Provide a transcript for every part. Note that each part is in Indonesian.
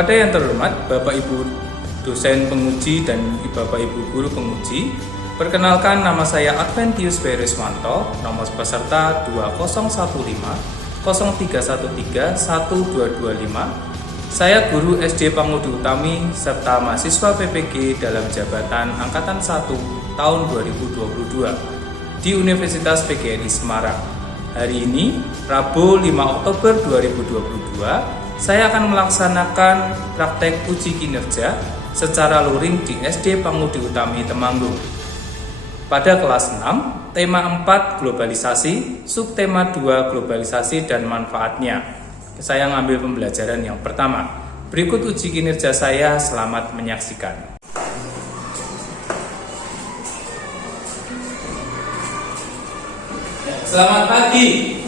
Kepada yang terhormat Bapak Ibu dosen penguji dan Bapak Ibu guru penguji, perkenalkan nama saya Adventius Beriswanto, nomor peserta 2015 0313 1225. Saya guru SD Pangudi Utami serta mahasiswa PPG dalam jabatan Angkatan 1 tahun 2022 di Universitas PGRI Semarang. Hari ini, Rabu 5 Oktober 2022, saya akan melaksanakan praktek uji kinerja secara luring di SD Pangudi Utami Temanggung. Pada kelas 6, tema 4 globalisasi, subtema 2 globalisasi dan manfaatnya. Saya ngambil pembelajaran yang pertama. Berikut uji kinerja saya, selamat menyaksikan. Selamat pagi.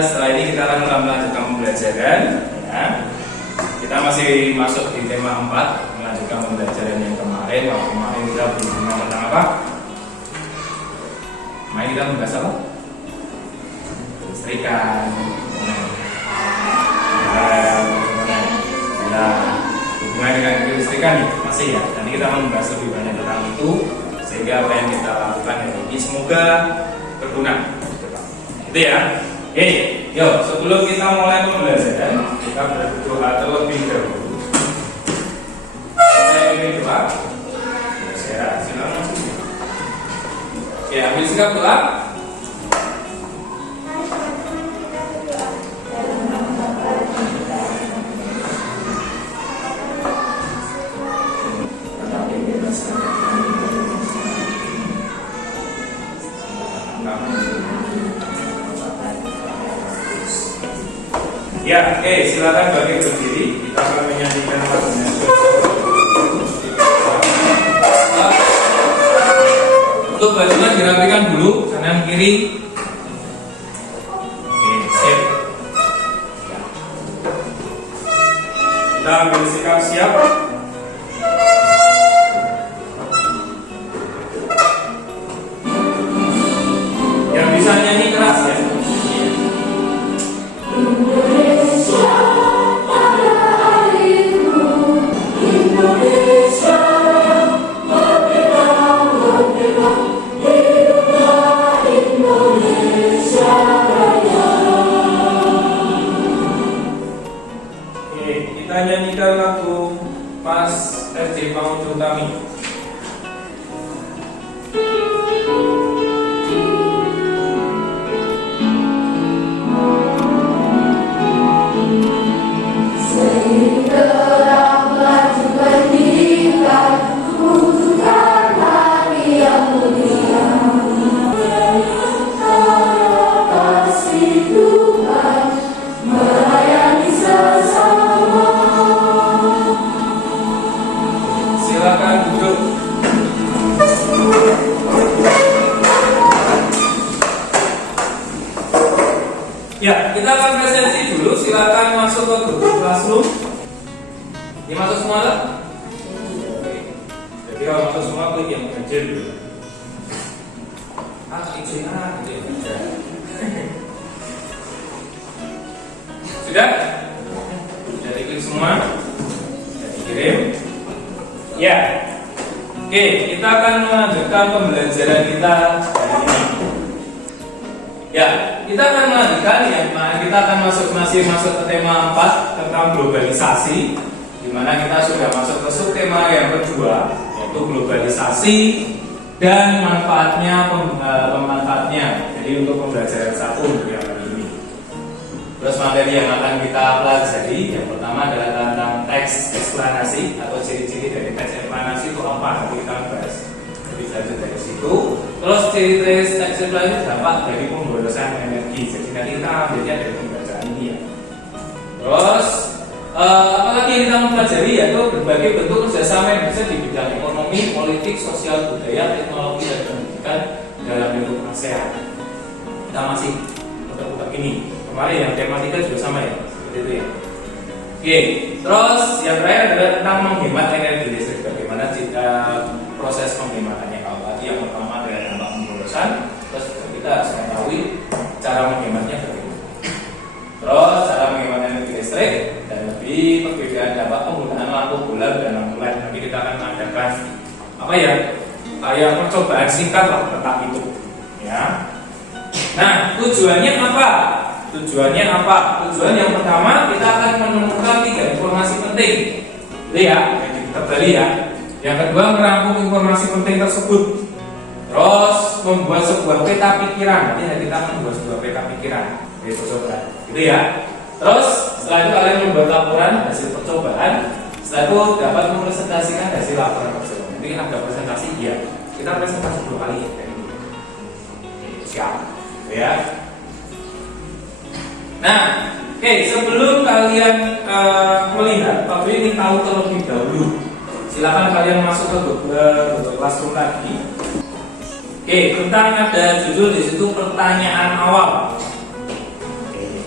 Setelah ini kita akan melanjutkan pembelajaran ya. Kita masih masuk di tema 4, melanjutkan pembelajaran yang kemarin. Waktu kemarin kita berhubungan tentang apa? Kemarin kita membahas apa? Listrikan. Hubungan dengan listrikan masih ya. Nanti kita akan membahas lebih banyak tentang itu, sehingga apa yang kita lakukan hari ini semoga berguna. Itu ya. Oke, yuk sebelum kita mulai pembelajaran, kita berdoa terlebih dahulu. Saya ingin doa. Saya silakan. Oke, ambil sikap doa. Ya, oke, silakan bagi berdiri. Kita akan menyanyikan lagunya. Untuk bajunya dirapikan dulu, kanan kiri. Oke, sip. Kita ambil sikap siap. Yang bisa nyanyi keras ya. Kita nyanyikan lagu Pas SD Pangudi Utami. Ya, kita akan presensi dulu. Silakan masuk ke Google Classroom. Ini masuk semua lah. Jadi kalau masuk semua klik yang kecil dulu. Kecil aja. Sudah? Sudah diklik semua. Sudah dikirim. Ya. Oke, kita akan melanjutkan pembelajaran kita hari ini. Ya, kita akan melanjutkan ya. Kita akan masih masuk ke tema 4 tentang globalisasi, di mana kita sudah masuk ke subtema yang kedua, yaitu globalisasi dan manfaatnya, pemanfaatnya. Jadi untuk pembelajaran 1 untuk yang hari ini. Terus materi yang akan kita pelajari yang pertama adalah tentang teks eksplanasi atau ciri-ciri dari teks eksplanasi itu apa, nanti kita bahas lebih lanjut dari situ. Terus ciri-ciri teks eksplanasi dampak dari pemborosan energi. Jadi nanti kita ambilnya dari pembacaan ini ya. Terus apalagi yang kita mempelajari yaitu berbagai bentuk kerjasama Indonesia di bidang ekonomi, politik, sosial, budaya, teknologi dan pendidikan dalam lingkup ASEAN. Kita masih putar-putar ini. kemarin ya, tematika juga sama ya, seperti itu ya. Oke, terus yang terakhir adalah tentang menghemat energi listrik. Bagaimana proses penghematannya? Kalau tadi yang pertama adalah dampak pemborosan, terus kita harus mengetahui cara menghematnya bagaimana. Terus cara menghemat energi listrik dan lebih perbedaan dampak penggunaan lampu bola dan lampu LED. Nanti kita akan mengadakan apa ya? Kayak percobaan singkat lah tentang itu. Ya. Nah, tujuannya apa? Tujuan yang pertama kita akan menemukan 3 informasi penting. Lihat, kita balik ya. Yang kedua merangkum informasi penting tersebut. Terus membuat sebuah peta pikiran. Nanti kita akan membuat sebuah peta pikiran dari percobaan. Gitu ya. Terus setelah itu kalian membuat laporan hasil percobaan. Setelah itu dapat mempresentasikan hasil laporan tersebut. Nanti ada presentasi ya. Kita presentasi 2 kali ya. Siap. Ya. Nah, oke, sebelum kalian melihat, Pak B ingin tahu terlebih dahulu. Silakan kalian masuk ke Google Classroom lagi. Oke, tentang ada judul di situ pertanyaan awal.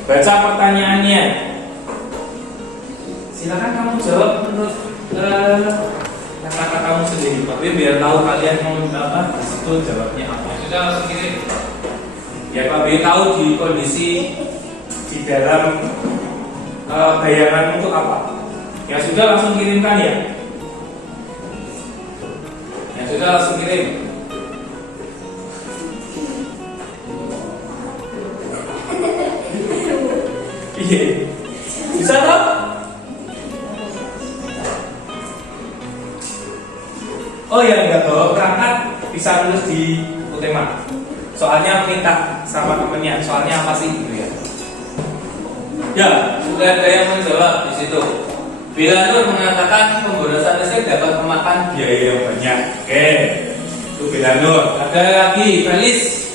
Baca pertanyaannya. Silakan kamu jawab menurut kata-kata kamu sendiri. Pak B biar tahu kalian mau apa di situ jawabnya apa. Sudah langsung kirim. Ya Pak B tahu di kondisi di dalam bayangan untuk apa? Yang sudah langsung kirimkan ya. Yang sudah langsung kirim. Iya. Bisa toh? Oh ya enggak bawa perangkat bisa tulis di utema. Soalnya minta sama temennya. Soalnya apa sih gitu ya? Ya, sudah ada yang menjawab di situ. Bila Nur mengatakan pemborosan listrik dapat memakan biaya yang banyak. Oke, itu Bila Nur. Ada lagi, Felis.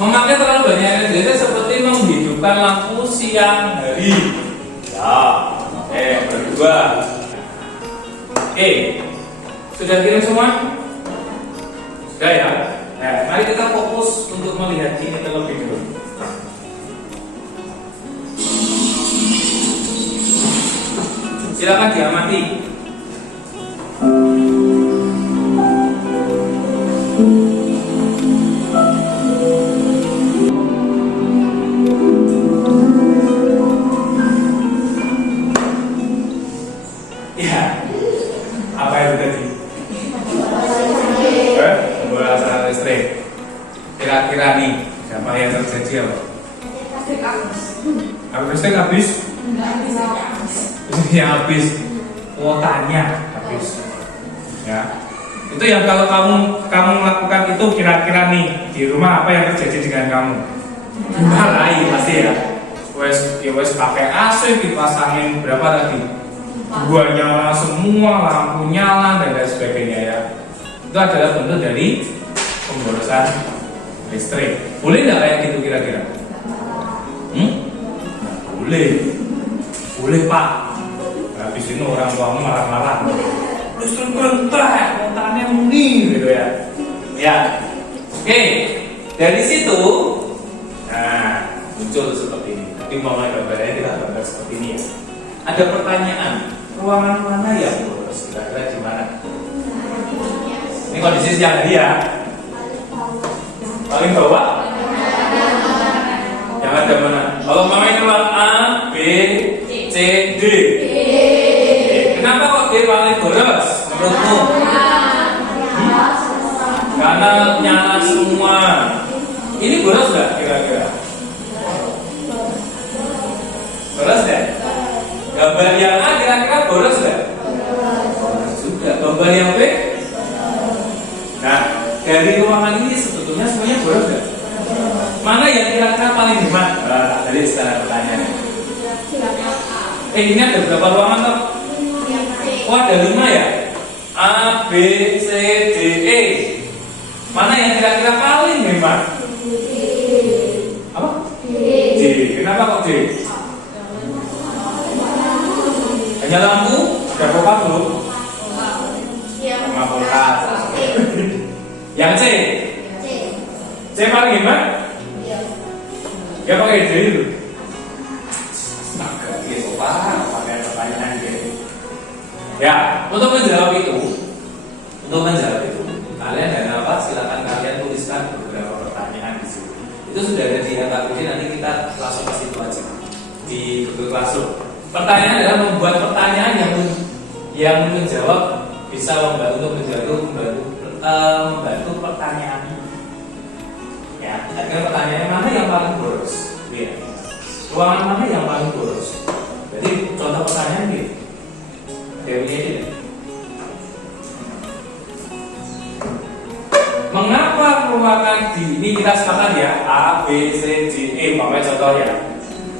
Memakai terlalu banyak energi listrik seperti menghidupkan lampu siang hari. Ya, berdua. Sudah kirim semua? Sudah ya. Nah, mari kita fokus untuk melihat ini terlebih dulu. Silakan diamati. Ya, apa itu tadi? Pemborosan listrik. Kira-kira nih, apa yang terjadi apa? Listrik habis? Ini habis, kuotanya habis. Ya, itu yang kalau kamu melakukan itu kira-kira nih di rumah apa yang terjadi dengan kamu? Dimarahi pasti ya. Wes pakai AC dipasangin berapa tadi? 2 nyala semua, lampu nyala dan lain sebagainya ya. Itu adalah bentuk dari pemborosan listrik. Boleh nggak kayak gitu kira-kira? Boleh Pak. Habis ini orang tuamu marah-marah. Listrik bentar, motornya muni gitu ya. Ya, oke. Dari situ, nah muncul seperti ini. Nanti umpamanya gambarnya kita gambar seperti ini ya. Ada pertanyaan, ruangan mana yang boros? Kira-kira di mana? Ini kondisi siang hari ya. Paling bawah? Yang ada mana? Kalau umpamanya ruang A, B, C, D. Kenapa kok D paling boros menurutmu? Karena nyala semua. Ini boros nggak kira-kira? Boros ya? Gambar yang A kira-kira boros nggak? Boros juga. Gambar yang B? Nah, dari ruangan ini sebetulnya semuanya boros nggak? Mana yang kira-kira paling hemat? Tadi sekarang pertanyaannya. Ini ada berapa ruangan toh? Oh ada 5 ya? A, B, C, D, E. Mana yang kira-kira paling hemat? Apa? D. Kenapa kok D? Hanya lampu? Ada apa belum? Sama kulkas. Yang C? C paling hemat? Ya pakai D itu. Ya, untuk menjawab itu, kalian dan apa? Silakan kalian tuliskan beberapa pertanyaan di sini. Itu sudah ada di LKPD, nanti kita langsung ke situ aja di Google Classroom. Pertanyaan adalah membuat pertanyaan yang menjawab bisa membantu pertanyaan. Ya, akhirnya pertanyaannya mana yang paling boros? Ya. Ruangan mana yang paling boros? Jadi contoh pertanyaan gitu. Dewi ini. Mengapa ruangan ini kita sepakat ya A, B, C, D, E, contohnya.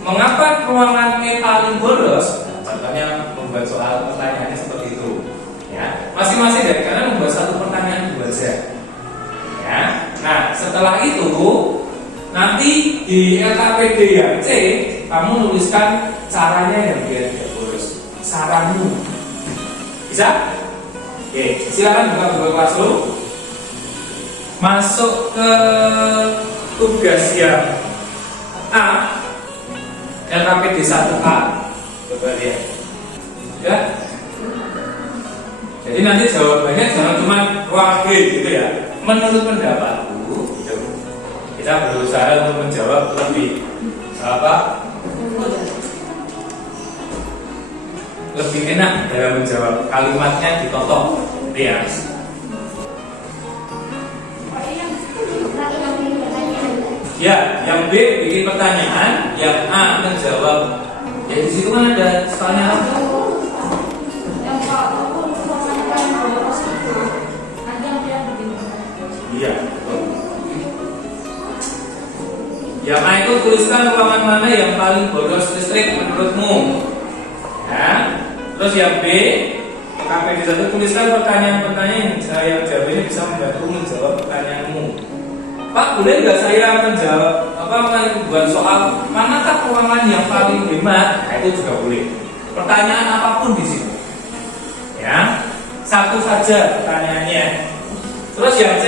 Mengapa ruangan E paling boros? Nah, contohnya membuat soal pertanyaannya seperti itu. Ya, masing-masing dari kalian membuat satu pertanyaan dulu aja. Ya, nah setelah itu nanti di LKPD yang C kamu nuliskan caranya yang biar tidak boros. Saranmu. Bisa? Oke, silakan buka Google Classroom. Masuk ke tugas yang A, LKPD 1A. Coba lihat. Ya. Jadi nanti jawabannya jangan cuma ruang B gitu ya. Menurut pendapatku, gitu. Kita berusaha untuk menjawab lebih lebih enak dalam menjawab, kalimatnya ditotok, ya. Ya, yang B bikin pertanyaan, yang A menjawab. Ya di situ kan ada soalnya. Iya. Yang A itu tuliskan ruangan mana yang paling boros listrik menurutmu. Ya. Terus yang B, KPD 1 tuliskan pertanyaan-pertanyaan yang jawabnya bisa membantu menjawab pertanyaanmu. Pak, boleh nggak saya menjawab membuat soal manakah ruangan yang paling hemat? Nah, itu juga boleh. Pertanyaan apapun di situ. Ya, satu saja pertanyaannya. Terus yang C,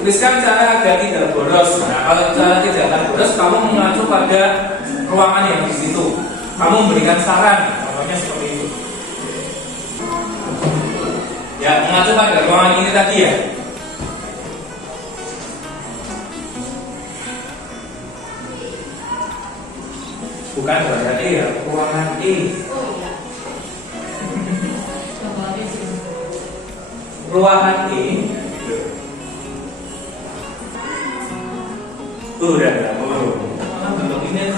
tuliskan cara agar tidak boros. Nah, kalau cara tidak akan boros, kamu mengacu pada ruangan yang di situ. Kamu memberikan saran, contohnya seperti itu. Ya, mengacu pada ruangan ini tadi ya. Bukan berarti ya ruangan E. Ruangan E. Udah bentuk ini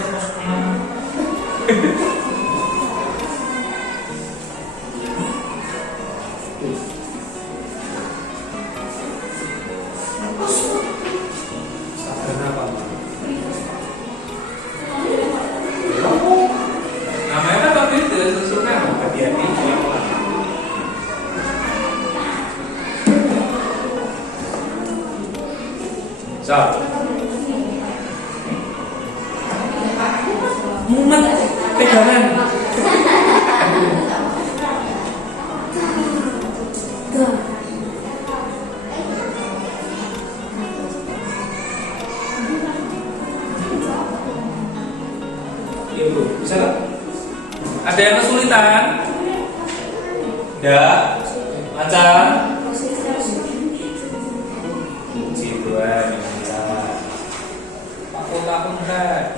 mumet pegangan. Iya bro, bisa gak? Ada yang kesulitan? Enggak? Lancar? Puji Tuhan, ya. Takut enggak?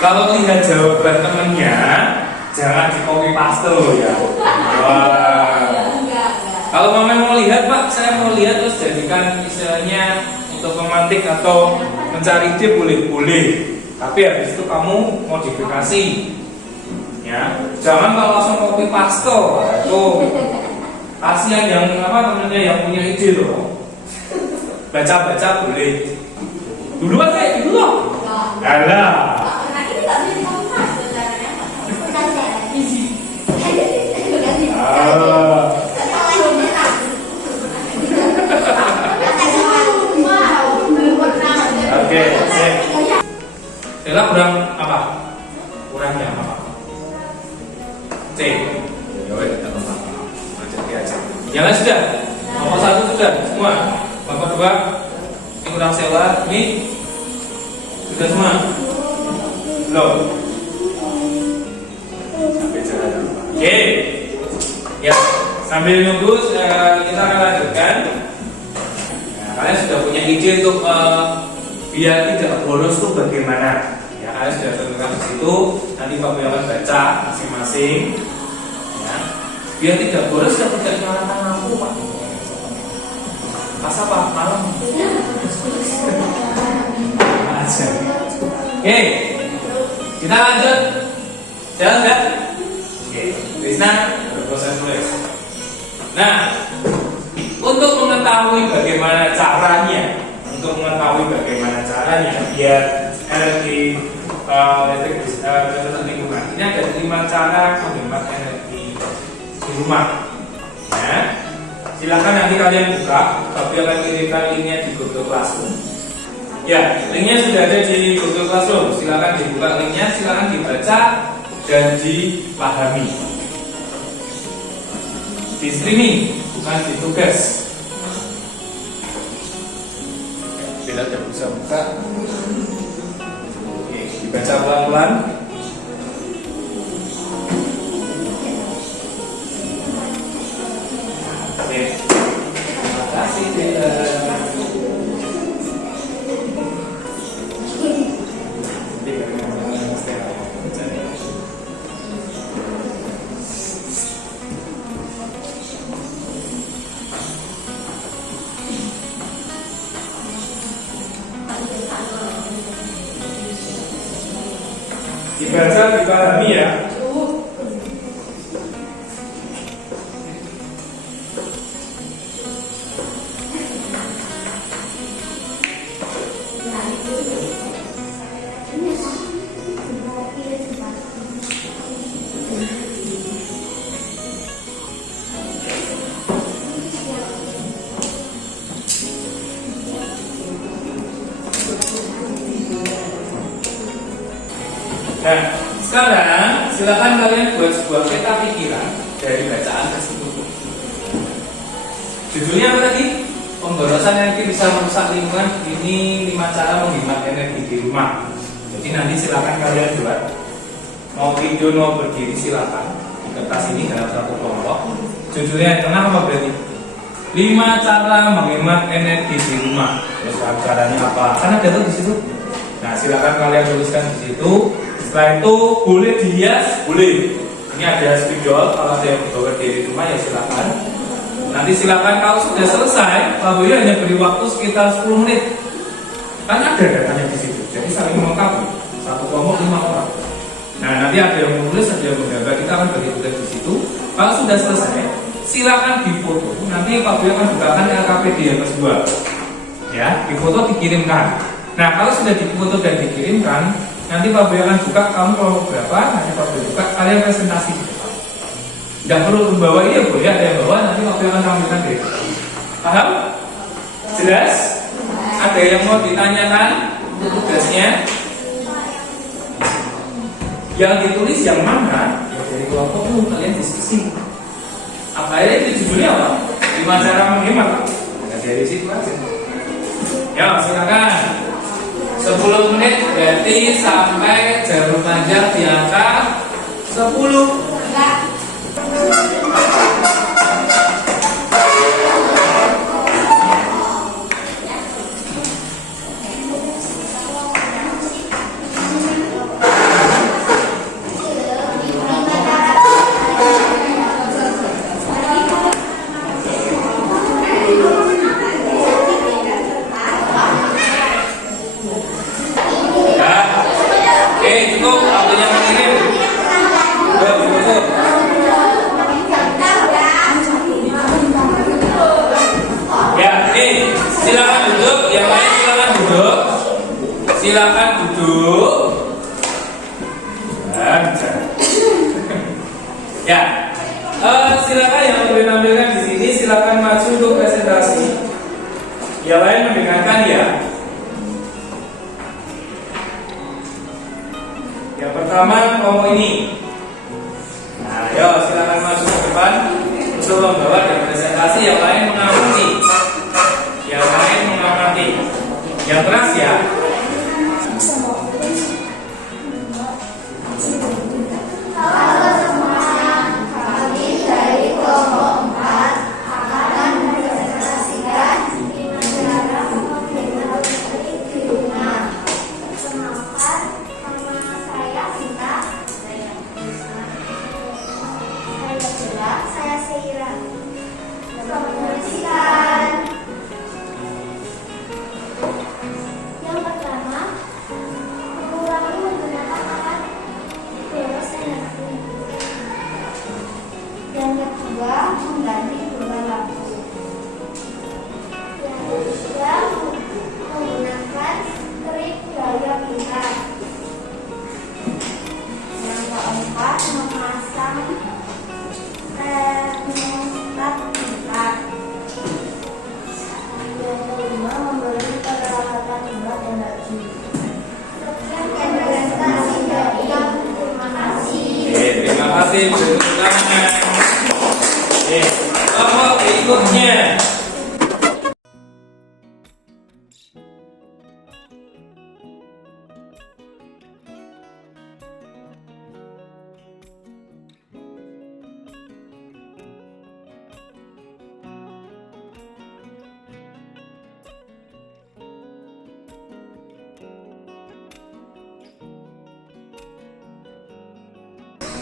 Kalau lihat jawaban temennya, jangan di copy paste ya. Wah. Kalau mama mau lihat, Pak, saya mau lihat terus jadikan istilahnya untuk memantik atau mencari ide boleh. Tapi habis itu kamu modifikasi. Ya, jangan kalau langsung copy paste. Itu kasihan yang yang punya ide loh. Baca boleh. Duluan kayak gitu loh. Alah. Oke, sip. Kira kurang apa? Kurangnya apa? C. Ya wes, tidak apa-apa. Lanjut aja. Yang lain sudah? Nomor 1 sudah semua. kurang sewa. Ini sudah semua? Belum? Sampai jalan. Oke. Ya, sambil nunggu kita akan lanjutkan. Nah, kalian sudah punya ide untuk biar tidak bolos tuh bagaimana? Ya, kalian sudah tentukan di situ. Nanti Pak Boy akan baca masing-masing. Ya, biar tidak bolos dan tidak nyalakan lampu, Pak. Pas apa? Malam. Oke, kita lanjut. Jalan nggak? Oke, Krisna berproses tulis. Nah, untuk mengetahui bagaimana caranya, biar energi listrik lingkungan ini ada 5 cara menghemat energi di rumah. Ya, silakan nanti kalian buka. Tapi akan kirimkan linknya di Google Classroom. Ya, linknya sudah ada di Google Classroom. Silakan dibuka linknya, silakan dibaca dan dipahami. Di streaming, bukan di tugas. Bila tidak bisa buka, oke, dibaca pelan-pelan. Oke, terima kasih Bila. Dibaca, dipahami ya. Nah, sekarang silakan kalian buat sebuah peta pikiran dari bacaan tersebut. Judulnya apa tadi? Pemborosan energi bisa merusak lingkungan. Ini 5 cara menghemat energi di rumah. Jadi nanti silakan kalian buat. Mau video mau berdiri silakan. Di kertas ini dalam satu kelompok. Judulnya yang tengah apa berarti? 5 cara menghemat energi di rumah. Terus caranya apa? Kan ada tuh di situ. Nah, silakan kalian tuliskan di situ. Setelah itu boleh dihias, boleh. Ini ada spidol, kalau ada yang bawa dari rumah ya silakan. Nanti silakan kalau sudah selesai, Pak Boy hanya beri waktu sekitar 10 menit. Kan ada datanya di situ, jadi saling melengkapi. Satu kelompok 5 orang. Nah, nanti ada yang menulis, ada yang menggambar. Kita akan beri tugas di situ. Kalau sudah selesai, silakan difoto. Nanti Pak Boy akan bukakan LKPD yang kedua. Ya, difoto dikirimkan. Nah, kalau sudah difoto dan dikirimkan, nanti Pak Boy akan buka, kamu kelompok berapa, nanti Pak Boy buka, kalian presentasi. Tidak perlu membawa ini ya boleh, ada yang bawa, nanti Pak Boy akan tampilkan deh. Paham? Jelas? Ada yang mau ditanyakan untuk tugasnya? Yang ditulis yang mana? Ya dari kelompok itu kalian diskusi. Apa itu judulnya apa? 5 cara menghemat. Nah, dari situ aja. Ya, silakan. 10 menit berarti sampai jarum panjang di angka 10. Cukup waktunya mengirim. Ya, silakan duduk. Yang lain silakan duduk. Silakan duduk. Ya, silakan yang boleh menampilkan di sini. Silakan maju untuk presentasi. Yang lain mendengarkan ya. Yang pertama kelompok ini. Nah, ayo silakan masuk ke depan untuk membawa dan presentasi. Yang lain mengamati. Yang keras ya. Yang kedua, mengganti bola lampu. Yang ketiga, menggunakan strip gaya pintar. Yang keempat, memasang termostat pintar. Yang kelima, memberi peralatan hemat energi. Sekian presentasi dari yang terima kasih. Terima kasih. Kelompok berikutnya.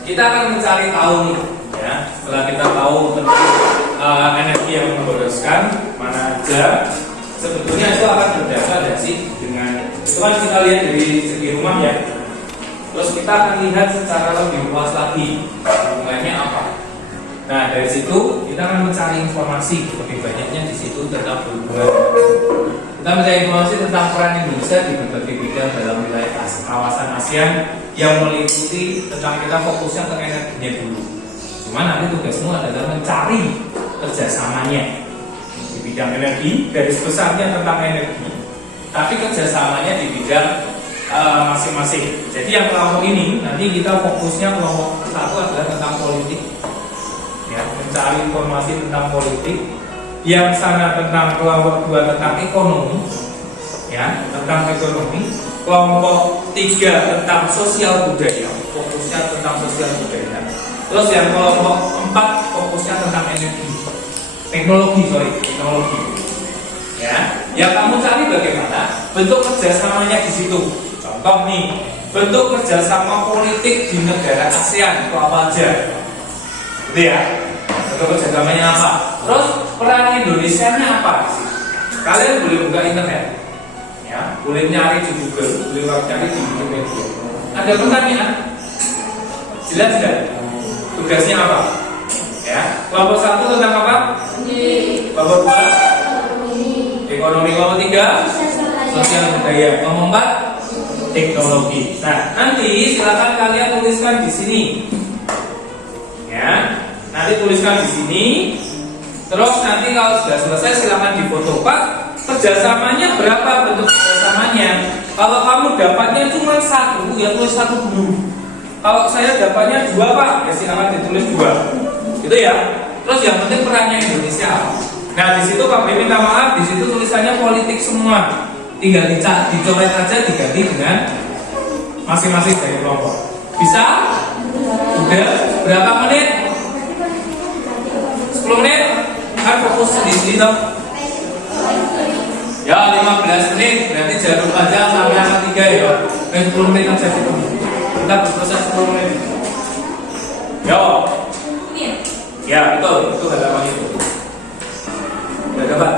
Kita akan mencari tahu nih, ya. Setelah kita tahu tentang energi yang memboroskan mana aja, sebetulnya itu akan berdasar dari sih dengan itu kan kita lihat dari segi rumah ya. Terus kita akan lihat secara lebih luas lagi hubungannya apa. Nah dari situ kita akan mencari informasi lebih banyaknya di situ tentang hubungan. Kita mencari informasi tentang peran Indonesia di berbagai bidang dalam wilayah kawasan ASEAN yang meliputi tentang kita fokusnya ke energinya dulu. Cuma nanti tugasmu adalah mencari kerjasamanya di bidang energi, garis besarnya tentang energi, tapi kerjasamanya di bidang masing-masing. Jadi yang kelompok ini nanti kita fokusnya kelompok satu adalah tentang politik, ya, mencari informasi tentang politik. Yang sana tentang kelompok dua tentang ekonomi, ya, tentang ekonomi. Kelompok 3 tentang sosial budaya, fokusnya tentang sosial budaya. Terus yang kelompok 4 fokusnya tentang energi, teknologi. Ya, yang kamu cari bagaimana bentuk kerjasamanya di situ. Contoh nih, bentuk kerjasama politik di negara ASEAN itu apa aja, gitu ya. Bentuk kerjasamanya apa? Terus peran Indonesia-nya apa sih? Kalian boleh buka internet. Ya, boleh nyari di Google, boleh cari di Wikipedia. Ada pertanyaan? Jelas tidak? Tugasnya apa? Ya, kelompok 1 tentang apa? Kelompok 2 ekonomi, kelompok 3 sosial budaya, kelompok 4 teknologi. Nah, nanti silakan kalian tuliskan di sini. Ya, nanti tuliskan di sini. Terus nanti kalau sudah selesai silakan difoto. Pak, kerjasamanya berapa bentuk kerjasamanya? Kalau kamu dapatnya cuma 1, ya tulis 1 dulu. Kalau saya dapatnya 2 Pak, ya silakan ditulis 2. Gitu ya. Terus yang penting perannya Indonesia. Nah di situ Pak B minta maaf, di situ tulisannya politik semua. Tinggal dicoret aja, diganti dengan masing-masing dari kelompok. Bisa? Udah? Berapa menit? 10 menit? Kan fokus di sini dong. Ya 15 menit, berarti jarum aja sampai angka 3 ya. 10 menit aja gitu. Kita berproses 10 menit. Yo. Ya betul, itu halaman itu. Udah dapat?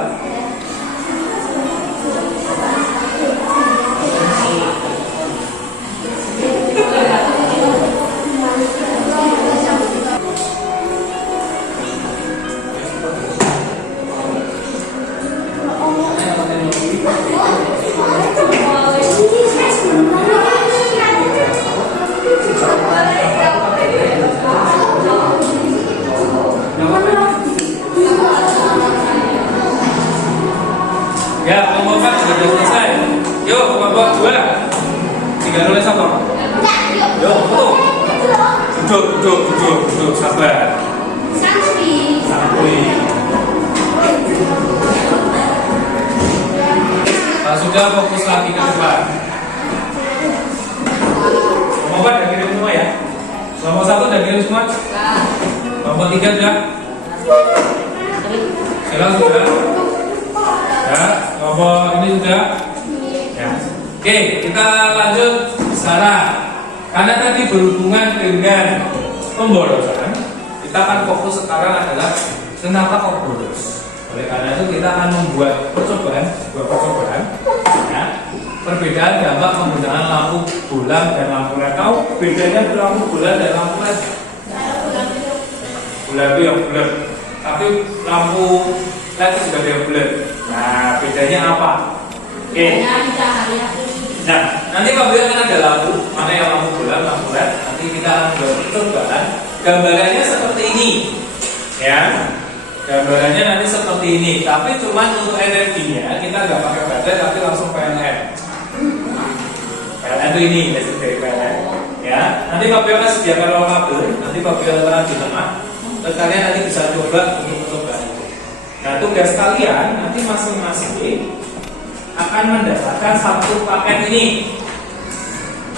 Ya, kelompok 4 sudah selesai. Yuk, kelompok 2 tinggal nulis apa? Yuk, foto. Duduk, sabar. Santuy. Kalau sudah fokus lagi ke depan. Kelompok udah kirim semua ya. Kelompok 1 udah kirim semua. Kelompok 3 sudah. Hilang sudah. Ya, kelompok ini sudah. Ya. Oke, kita lanjut sekarang. Karena tadi berhubungan dengan pemborosan, kita akan fokus sekarang adalah kenapa kok boros. Oleh karena itu kita akan membuat percobaan, ya, perbedaan dampak penggunaan lampu bulan dan lampu LED. Tahu bedanya lampu bulan dan lampu LED? Bulan itu yang bulat, tapi lampu LED itu sudah yang bulat. Nah, bedanya apa? Oke. Nah, nanti apabila kan ada lampu, mana yang lampu bulan, lampu LED, nanti kita akan buat percobaan. Gambarannya seperti ini, ya. Gambarannya nanti seperti ini, tapi cuma untuk energinya kita nggak pakai baterai, tapi langsung PLN. PLN itu ini, listrik dari PLN. Ya, nanti apabila sediakan kabel, nanti apabila letakkan di tengah, kalian nanti bisa coba untuk percobaan itu. Nah, tugas kalian nanti masing-masing akan mendapatkan satu paket ini.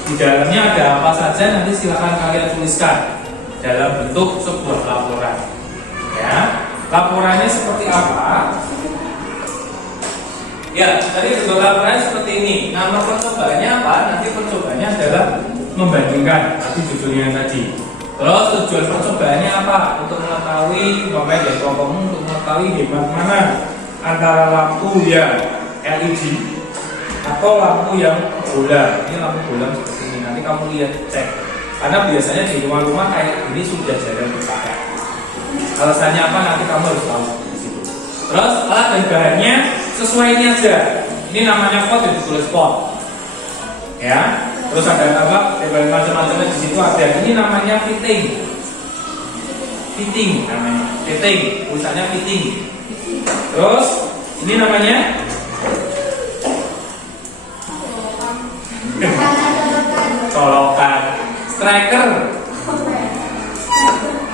Di dalamnya ada apa saja nanti silakan kalian tuliskan dalam bentuk sebuah laporan. Ya, laporannya seperti apa? Ya, tadi bentuk laporannya seperti ini. Nama percobaannya apa? Nanti percobaannya adalah membandingkan. Tadi judulnya tadi. Terus tujuan percobaannya apa? Untuk mengetahui bapak dan kelompokmu untuk mengetahui hemat mana antara lampu yang LED atau lampu yang bola. Ini lampu bola seperti ini. Nanti kamu lihat cek. Karena biasanya di rumah-rumah kayak ini sudah jarang dipakai. Alasannya apa nanti kamu harus tahu di situ. Terus alat dan bahannya sesuai ini aja. Ini namanya pot, ditulis pot. Ya. Terus ada apa? Macam-macamnya di situ ada. Ini namanya fitting. Fitting namanya. Fitting. Tulisannya fitting. Terus ini namanya colokan. Striker.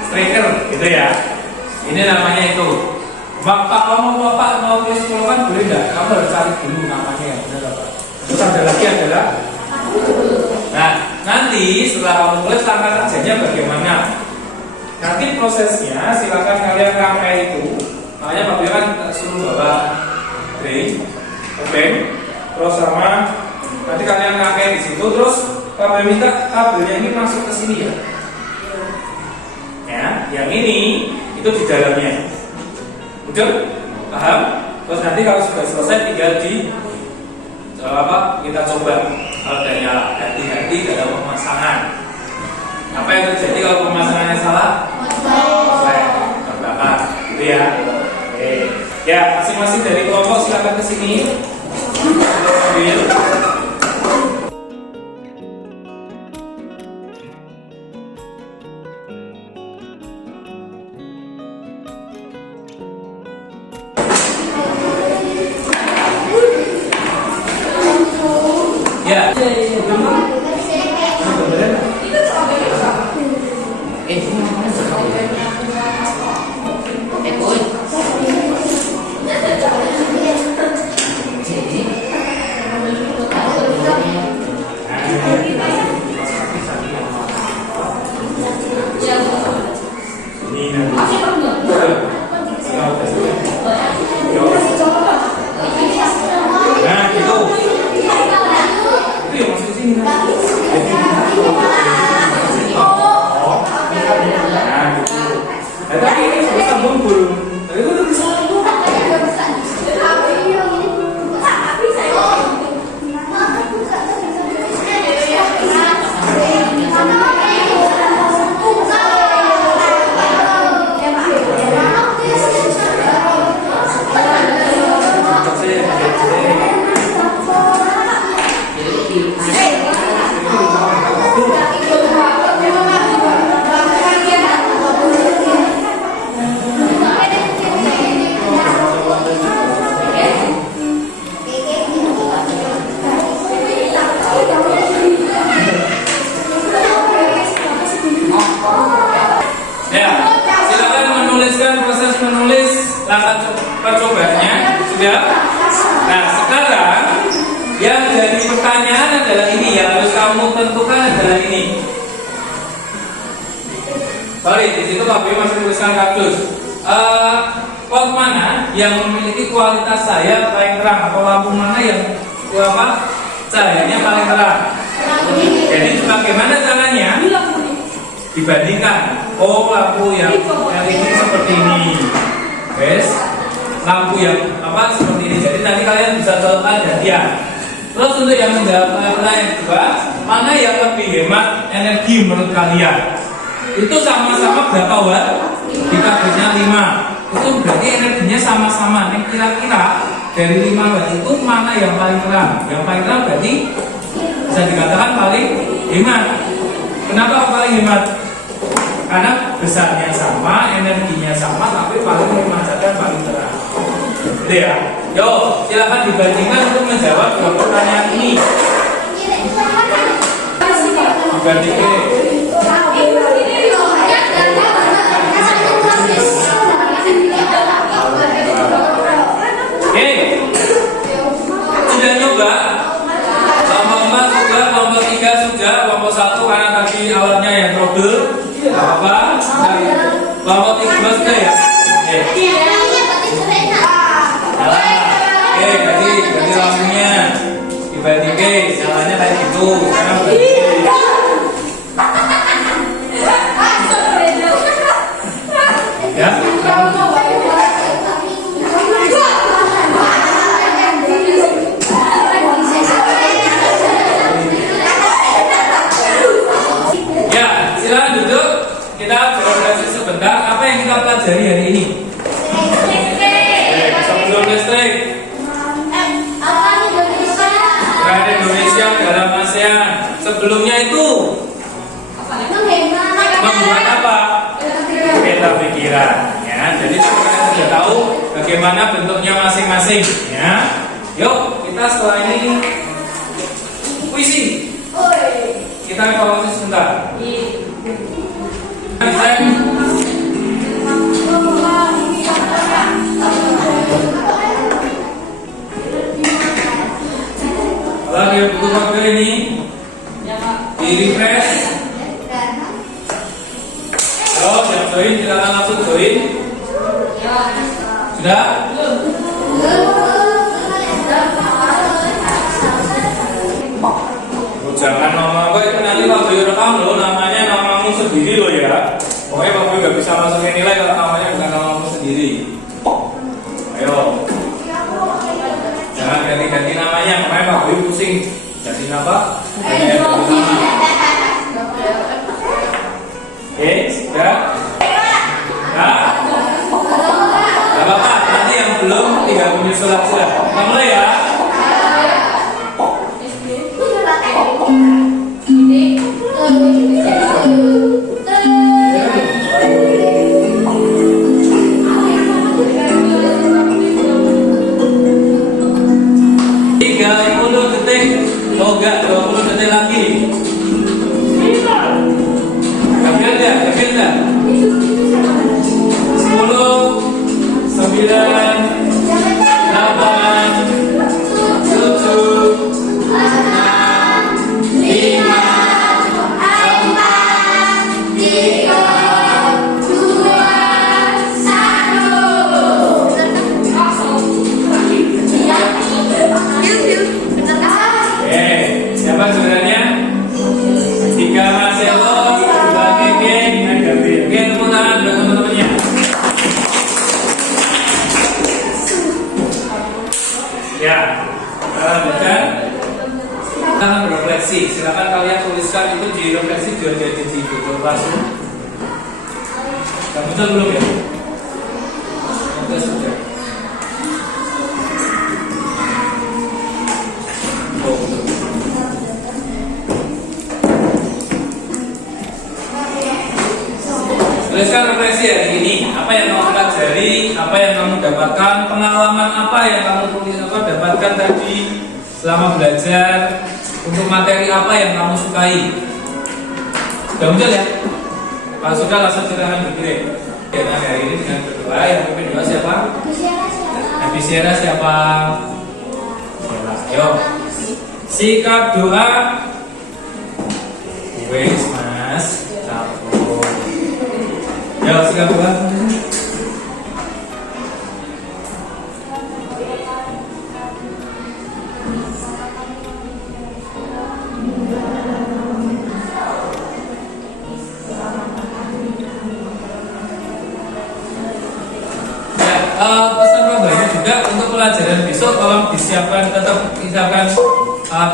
Striker, gitu ya. Ini namanya itu. Bapak mau tulis colokan boleh enggak? Kamu harus cari dulu namanya yang benar apa. Terus ada lagi adalah. Nah, nanti setelah kamu tulis langkah kerjanya bagaimana? Nanti prosesnya silakan kalian rangkai itu. Makanya apabila kan suruh bawa tray, open, terus sama nanti kalian rangkai di situ, terus kabel minta kabelnya ini masuk ke sini ya. Ya, yang ini itu di dalamnya. Udah paham? Terus nanti kalau sudah selesai tinggal di kita coba. Kalau udah nyala, hati-hati dalam pemasangan. Apa yang terjadi kalau pemasangannya salah? Terbakar, gitu ya. Oke. Ya, masing-masing dari kelompok silakan ke sini. Ambil. Ya. Nah, itu yang masuk ke sini. tentukan adalah ini. Sorry, di situ Pak B masih tuliskan kardus. Pot mana yang memiliki kualitas cahaya paling terang, atau lampu mana yang cahayanya paling terang? Jadi bagaimana caranya? Dibandingkan, oh lampu yang ini seperti ini, guys, lampu yang seperti ini. Jadi nanti kalian bisa tentukan gantian. Terus untuk yang menjawab pertanyaan kedua, mana yang lebih hemat energi menurut kalian? Itu sama-sama berapa watt? Di kardusnya 5. Itu berarti energinya sama-sama. Yang kira-kira dari 5 watt itu mana yang paling terang? Yang paling terang berarti bisa dikatakan paling hemat. Kenapa paling hemat? Karena besarnya sama, energinya sama, tapi paling hemat saja paling terang. Gitu ya. Yo, silakan dibandingkan untuk menjawab dua pertanyaan ini. Dibandingkan. Oke, sudah nyoba? Kelompok 4 sudah, kelompok 3 sudah, kelompok 1 karena tadi awalnya yang trouble. Apa? Kelompok 3 sudah ya? Oke, ganti lampunya. Dibandingkan, nyalanya kayak gitu. Ya. Silakan duduk. Kita berorganisasi sebentar. Apa yang kita pelajari hari ini? Sebelum listrik. Peran Indonesia dalam ASEAN. Sebelumnya itu membuat apa? Peta pikiran. Ya, jadi kalian sudah tahu bagaimana bentuknya masing-masing. Ya, yuk kita setelah ini puisi. Kita evaluasi sebentar. Lagi buku paper ini di refresh. Kalau yang join silakan langsung join. Sudah? Jangan nama gue itu nanti waktu rekam lo namanya namamu sendiri lo ya. Pokoknya Pak Boy gak bisa masukin nilai kalau namanya bukan namamu sendiri. Ayo. Jangan ganti-ganti namanya, makanya Pak Boy pusing. Jadi apa? Oke, sudah. Nah, gak apa-apa. Nanti yang belum tinggal menyusul aja. Kita mulai ya. Oh enggak, 20 detik lagi. Ambil dah. 10, 9, 8, 7, 6, 5, 4, 3, 2, 1. Siapa sebenarnya? 3 Marcelo, 2 Keke, dan Gabriel. Oke, tepuk tangan buat teman-temannya. Ya, kita lanjutkan. Kita akan berefleksi. Silakan kalian tuliskan itu di refleksi biar jadi di Google Classroom. Kamu muncul belum ya? Sudah. Tuliskan refleksi hari ini. Apa yang kamu pelajari? Apa yang kamu dapatkan? Pengalaman apa yang kamu dapatkan tadi selama belajar? Untuk materi apa yang kamu sukai? Sudah muncul ya? Kalau sudah langsung silakan dikirim. Nah, hari ini dengan kedua, yang kedua siapa? Abisiera siapa? Ayo. Sikap doa Wes mas, campur. Ya siap buat. Pesan Mbaknya juga untuk pelajaran besok tolong disiapkan, tetap misalkan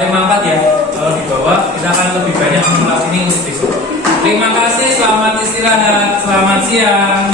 tema 4 ya. Kalau di bawah kita akan lebih banyak mengulas ini untuk besok. Terima kasih, selamat istirahat, selamat siang.